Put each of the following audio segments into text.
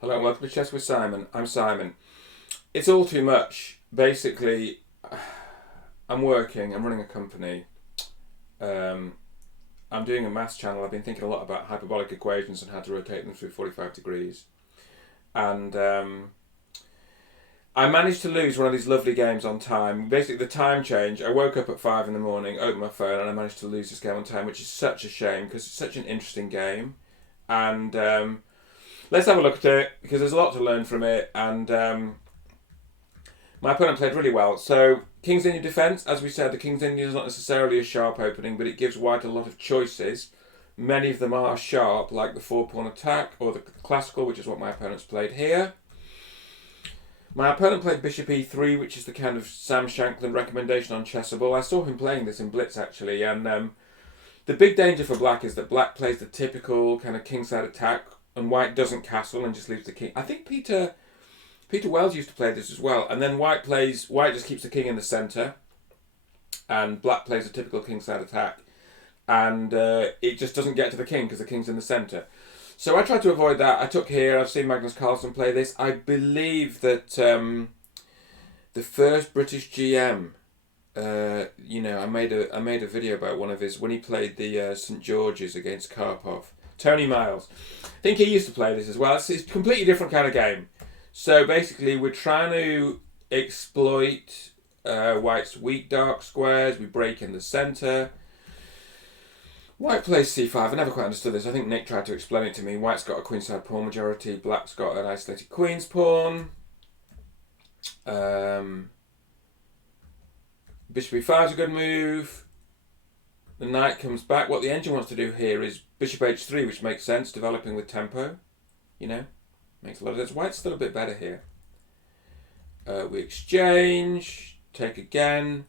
Hello and welcome to Chess with Simon. I'm Simon. It's all too much. Basically, I'm running a company. Um, I'm doing a maths channel. I've been thinking a lot about hyperbolic equations and how to rotate them through 45 degrees. And I managed to lose one of these lovely games on time. Basically, the time change, I woke up at 5 in the morning, opened my phone, and I managed to lose this game on time, which is such a shame because it's such an interesting game. And let's have a look at it because there's a lot to learn from it. And my opponent played really well. So King's Indian defence, as we said, the King's Indian is not necessarily a sharp opening, but it gives white a lot of choices. Many of them are sharp, like the 4-pawn attack or the classical, which is what my opponent's played here. My opponent played Bishop E3, which is the kind of Sam Shankland recommendation on Chessable. I saw him playing this in Blitz actually, and the big danger for black is that black plays the typical kind of kingside attack, and white doesn't castle and just leaves the king. I think Peter Wells used to play this as well, and then white just keeps the king in the centre, and black plays a typical kingside attack, and it just doesn't get to the king because the king's in the centre. So I tried to avoid that. I took here. I've seen Magnus Carlsen play this. I believe that the first British GM, I made a video about one of his when he played the St George's against Karpov. Tony Miles. I think he used to play this as well. It's a completely different kind of game. So basically, we're trying to exploit white's weak dark squares. We break in the centre. White plays c5. I never quite understood this. I think Nick tried to explain it to me. White's got a queenside pawn majority. Black's got an isolated queen's pawn. Bishop e5 is a good move. The knight comes back. What the engine wants to do here is Bishop h3, which makes sense, developing with tempo. Makes a lot of sense. White's still a bit better here. We exchange. Take again.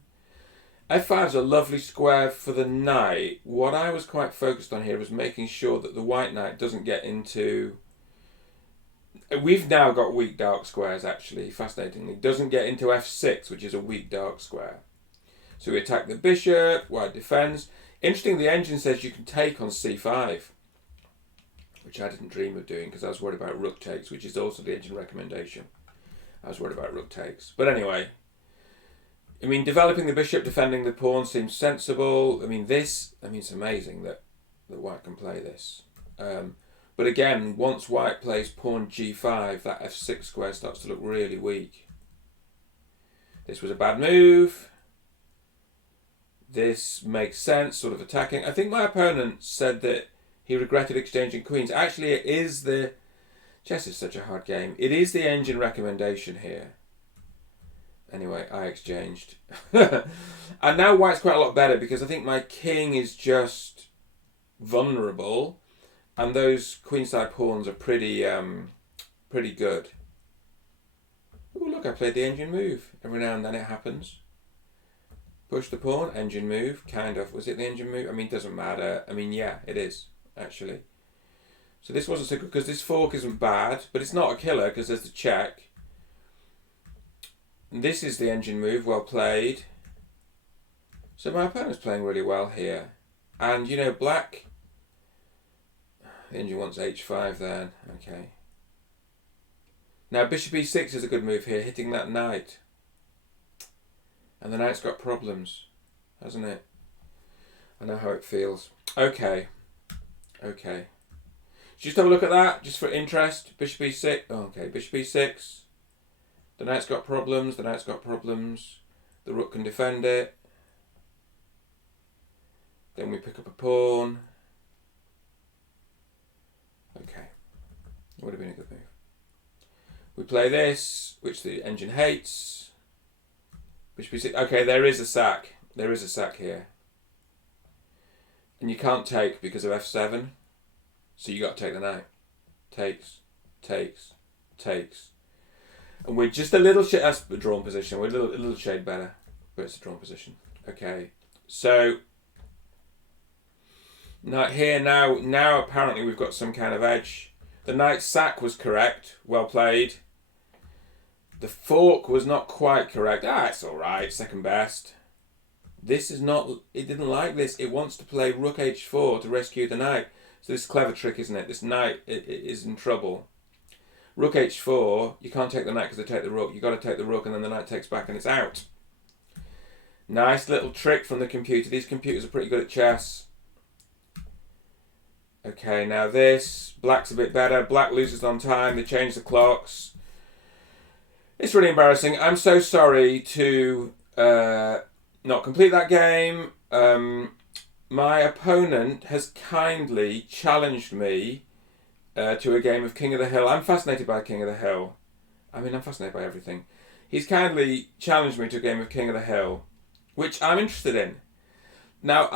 F5 is a lovely square for the knight. What I was quite focused on here was making sure that the white knight doesn't get into... We've now got weak dark squares, actually, fascinatingly. Doesn't get into f6, which is a weak dark square. So we attack the bishop, white defends. Interesting, the engine says you can take on c5, which I didn't dream of doing because I was worried about rook takes, which is also the engine recommendation. I was worried about rook takes. But anyway... developing the bishop, defending the pawn seems sensible. It's amazing that white can play this. But again, once white plays pawn g5, that f6 square starts to look really weak. This was a bad move. This makes sense, sort of attacking. I think my opponent said that he regretted exchanging queens. Actually, it is the... Chess is such a hard game. It is the engine recommendation here. Anyway, I exchanged. And now white's quite a lot better because I think my king is just vulnerable and those queenside pawns are pretty good. Oh, look, I played the engine move. Every now and then it happens. Push the pawn, engine move, kind of. Was it the engine move? It doesn't matter. Yeah, it is, actually. So this wasn't so good because this fork isn't bad, but it's not a killer because there's the check. This is the engine move, well played. So my opponent's playing really well here. And, black... The engine wants h5 then. Okay. Now, bishop e6 is a good move here, hitting that knight. And the knight's got problems, hasn't it? I know how it feels. Okay. Just have a look at that, just for interest. Bishop e6. Oh, okay, bishop e6. The knight's got problems, The rook can defend it. Then we pick up a pawn. Okay. It would have been a good move. We play this, which the engine hates. Bishop e6. Okay, there is a sack. There is a sack here. And you can't take because of f7. So you got to take the knight. Takes. And we're just a little shade... That's a drawn position. We're a little shade better. But it's a drawn position. Okay. So... Now apparently we've got some kind of edge. The knight's sack was correct. Well played. The fork was not quite correct. It's alright. Second best. This is not... It didn't like this. It wants to play rook h4 to rescue the knight. So this is a clever trick, isn't it? This knight is in trouble. Rook h4, you can't take the knight because they take the rook. You've got to take the rook and then the knight takes back and it's out. Nice little trick from the computer. These computers are pretty good at chess. Okay, now this. Black's a bit better. Black loses on time. They change the clocks. It's really embarrassing. I'm so sorry to not complete that game. My opponent has kindly challenged me to a game of King of the Hill. I'm fascinated by King of the Hill. I mean, I'm fascinated by everything. He's kindly challenged me to a game of King of the Hill, which I'm interested in. Now,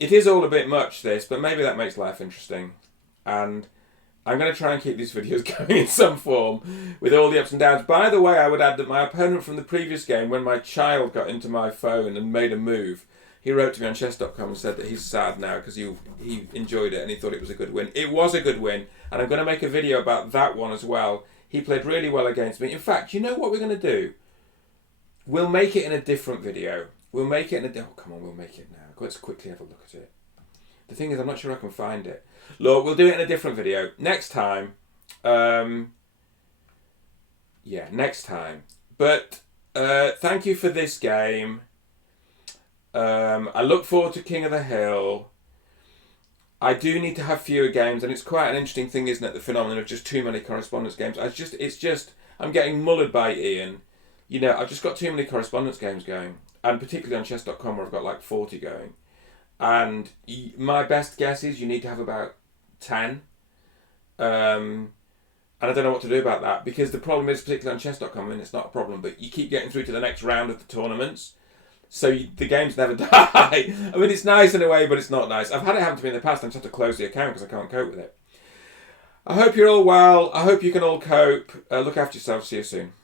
it is all a bit much, this, but maybe that makes life interesting. And I'm going to try and keep these videos going in some form with all the ups and downs. By the way, I would add that my opponent from the previous game, when my child got into my phone and made a move, he wrote to me on chess.com and said that he's sad now because he enjoyed it and he thought it was a good win. It was a good win, and I'm going to make a video about that one as well. He played really well against me. In fact, you know what we're going to do? We'll make it in a different video. We'll make it in a... Oh, come on, we'll make it now. Let's quickly have a look at it. The thing is, I'm not sure I can find it. Look, we'll do it in a different video. Next time. Yeah, next time. But thank you for this game. I look forward to King of the Hill. I do need to have fewer games, and it's quite an interesting thing, isn't it? The phenomenon of just too many correspondence games. I'm getting mullered by Ian. You know, I've just got too many correspondence games going, and particularly on chess.com where I've got like 40 going. And my best guess is you need to have about 10. And I don't know what to do about that, because the problem is, particularly on chess.com, I mean, it's not a problem, but you keep getting through to the next round of the tournaments. So the games never die. I mean, it's nice in a way, but it's not nice. I've had it happen to me in the past. I just have to close the account because I can't cope with it. I hope you're all well. I hope you can all cope. Look after yourselves. See you soon.